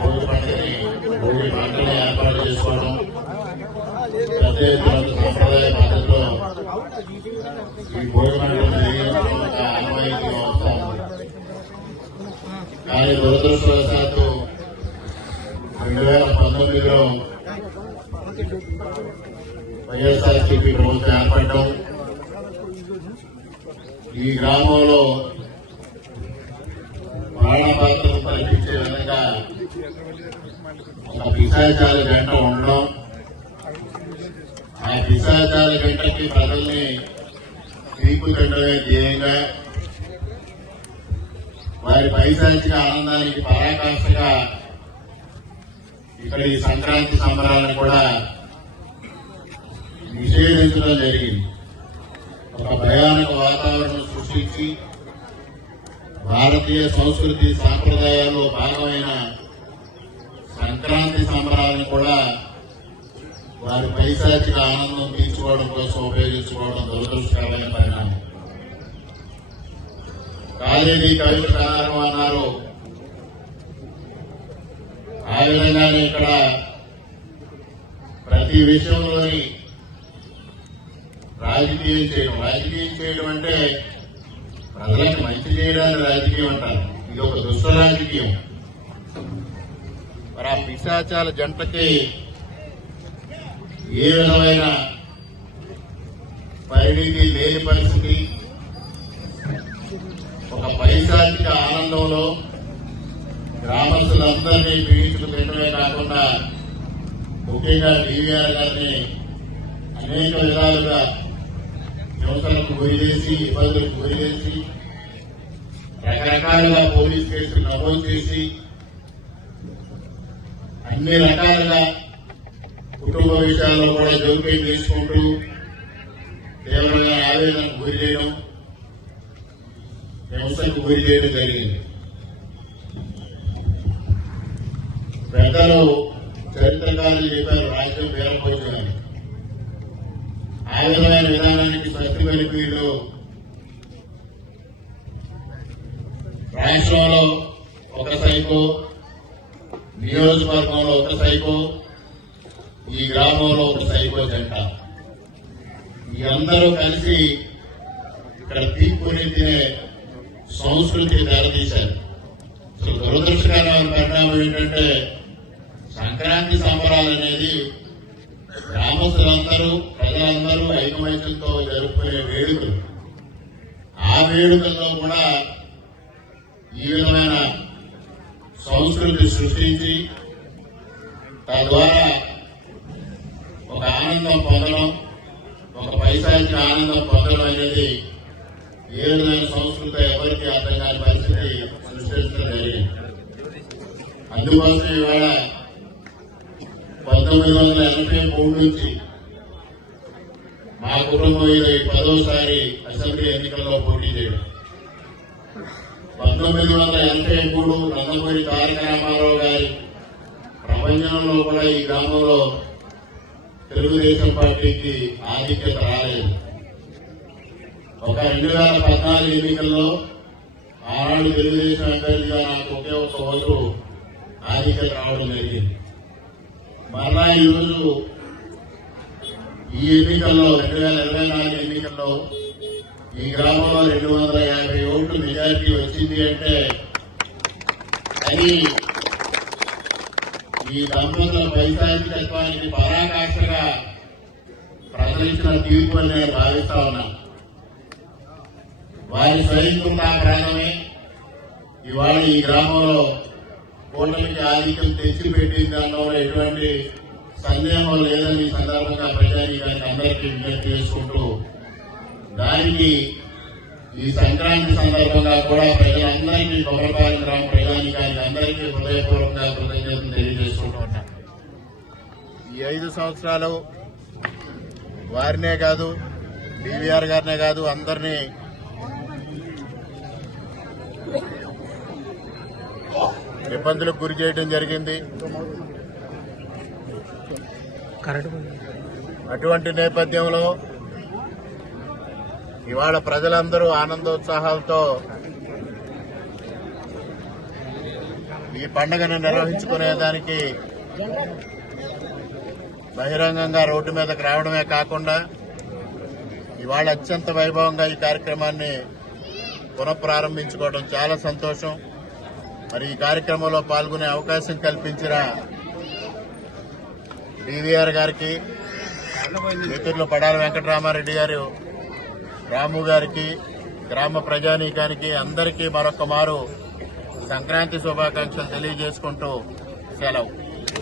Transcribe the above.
భోగి పంటని భోగి పంటని ఏర్పాటు చేసుకోవడం పెద్ద ఎత్తున సంప్రదాయ పద్ధతిలో ఈ భోగి పంటలు జరిగిన ఒక ఆనవాయితీ వస్తాం. కానీ దురదృష్టవశాత్తు 2019లో వైఎస్ఆర్సీపీ ప్రభుత్వం ఏర్పడటం, ఈ గ్రామంలో ప్రాణపాత్రను కల్పించే విధంగా ఒక పిశాచాల గంట ఉండడం, ఆ పిశాచాల గంటకి ప్రజల్ని తీర్పుతుండమే ధ్యేయంగా వారి పైశాచిక ఆనందానికి పరాకాష్ఠగా ఇక్కడ ఈ సంక్రాంతి సంబరాలను కూడా నిషేధించడం జరిగింది. ఒక భయానక వాతావరణం సృష్టించి భారతీయ సంస్కృతి సాంప్రదాయాల్లో భాగమైన సంక్రాంతి సంబరాలను కూడా వారి పైశాచిక ఆనందం తీర్చుకోవడం కోసం ఉపయోగించుకోవడం దురదృష్టకరమైన పరిణామం. కాలేజీ కవిత కనారం అన్నారు. ఆ విధంగానే ఇక్కడ ప్రతి విషయంలోని రాజకీయం చేయడం అంటే ప్రజలకు మంచి చేయడానికి రాజకీయం అంటారు. ఇది ఒక దుష్ట రాజకీయం. మరి ఆ పిశాచాల జంటకి ఏ విధమైన పరిణితి లేని పరిస్థితి, ఒక పైశాచిక ఆనందంలో గ్రామస్తులందరినీ పీడించుకు తినడమే కాకుండా ముఖ్యంగా డివిఆర్ గారిని అనేక విధాలుగా హింసలకు గురి చేసి, ఇబ్బందులకు గురి చేసి, రకరకాలుగా పోలీస్ కేసులు నమోదు చేసి, అన్ని రకాలుగా కుటుంబ విషయాల్లో కూడా జోక్యం చేసుకుంటూ తీవ్రంగా ఆవేదనకు గురి చేయడం, హింసకు గురి చేయడం జరిగింది. పెద్దలు చరిత్రకారులు చెప్పారు, రాజ్యం పేరపోతున్నారు. ఆ విధమైన విధానానికి స్వస్తి పలికి వీళ్ళు రాష్ట్రంలో ఒక సైకో, నియోజకవర్గంలో ఒక సైకో, ఈ గ్రామంలో ఒక సైకో జంట, ఈ అందరూ కలిసి ఇక్కడ తీర్పుని తినే సంస్కృతి తెరదీశారు. అసలు దురదృష్టకరమైన పరిణామం ఏంటంటే సంక్రాంతి సంబరాలు అనేది గ్రామస్తులందరూ, ప్రజలందరూ ఐకమత్యంతో జరుపుకునే వేడుకలు. ఆ వేడుకల్లో కూడా ఈ విధమైన సంస్కృతి సృష్టించి తద్వారా ఒక ఆనందం పొందడం, ఒక పైశాచిక ఆనందం పొందడం అనేది ఏ విధమైన సంస్కృతి ఎవరికి అర్థం కాని పరిస్థితి సృష్టించడం జరిగింది. అందుకోసం ఇవాళ 1983 నుంచి మా కుటుంబం ఇది 10వసారి అసెంబ్లీ ఎన్నికల్లో పోటీ చేయడం. 1983 నందమూరి తారక రామారావు గారి ప్రపంచంలో కూడా ఈ గ్రామంలో తెలుగుదేశం పార్టీకి ఆధిక్యత రాలేదు. ఒక 2014 ఎన్నికల్లో ఆనాడు తెలుగుదేశం అభ్యర్థిగా నాకు ఒకే ఒక ఓటు ఆధిక్యత రావడం జరిగింది. మరలా ఈరోజు ఈ ఎన్నికల్లో 2024 ఎన్నికల్లో ఈ గ్రామంలో 250 ఓట్లు మెజారిటీ వచ్చింది అంటే అది ఈ దంపతుల పైశాచికత్వానికి పరాకాష్ఠగా ప్రజలించిన తీర్పు అని నేను భావిస్తా ఉన్నా. వారి స్వయంకృత ప్రాణమే ఇవాళ ఈ గ్రామంలో కూటమికి ఆధిక్యం తెచ్చిపెట్టింది దానిలో ఎటువంటి సందేహం లేదని ఈ సందర్భంగా ప్రజానీకానికి అందరికీ విజ్ఞప్తి చేసుకుంటూ దానికి ఈ సంక్రాంతి సందర్భంగా కూడా ప్రజలందరికీ కొమరపాలెం గ్రామ ప్రజానీకానికి అందరికీ హృదయపూర్వకంగా కృతజ్ఞతలు తెలియజేసుకుంటూ ఉన్నాం. ఈ 5 సంవత్సరాలు వారినే కాదు, డివిఆర్ గారినే కాదు, అందరినీ ఇబ్బందులకు గురి చేయడం జరిగింది. అటువంటి నేపథ్యంలో ఇవాళ ప్రజలందరూ ఆనందోత్సాహాలతో ఈ పండుగను నిర్వహించుకునేదానికి బహిరంగంగా రోడ్డు మీదకి రావడమే కాకుండా ఇవాళ అత్యంత వైభవంగా ఈ కార్యక్రమాన్ని పునఃప్రారంభించుకోవడం చాలా సంతోషం. మరి ఈ కార్యక్రమంలో పాల్గొనే అవకాశం కల్పించిన డివిఆర్ గారికి, మిత్రులు పడాల వెంకటరామారెడ్డి గారు, రాము గారికి, గ్రామ ప్రజానీకానికి అందరికీ మరొక మారు సంక్రాంతి శుభాకాంక్షలు తెలియజేసుకుంటూ సెలవు.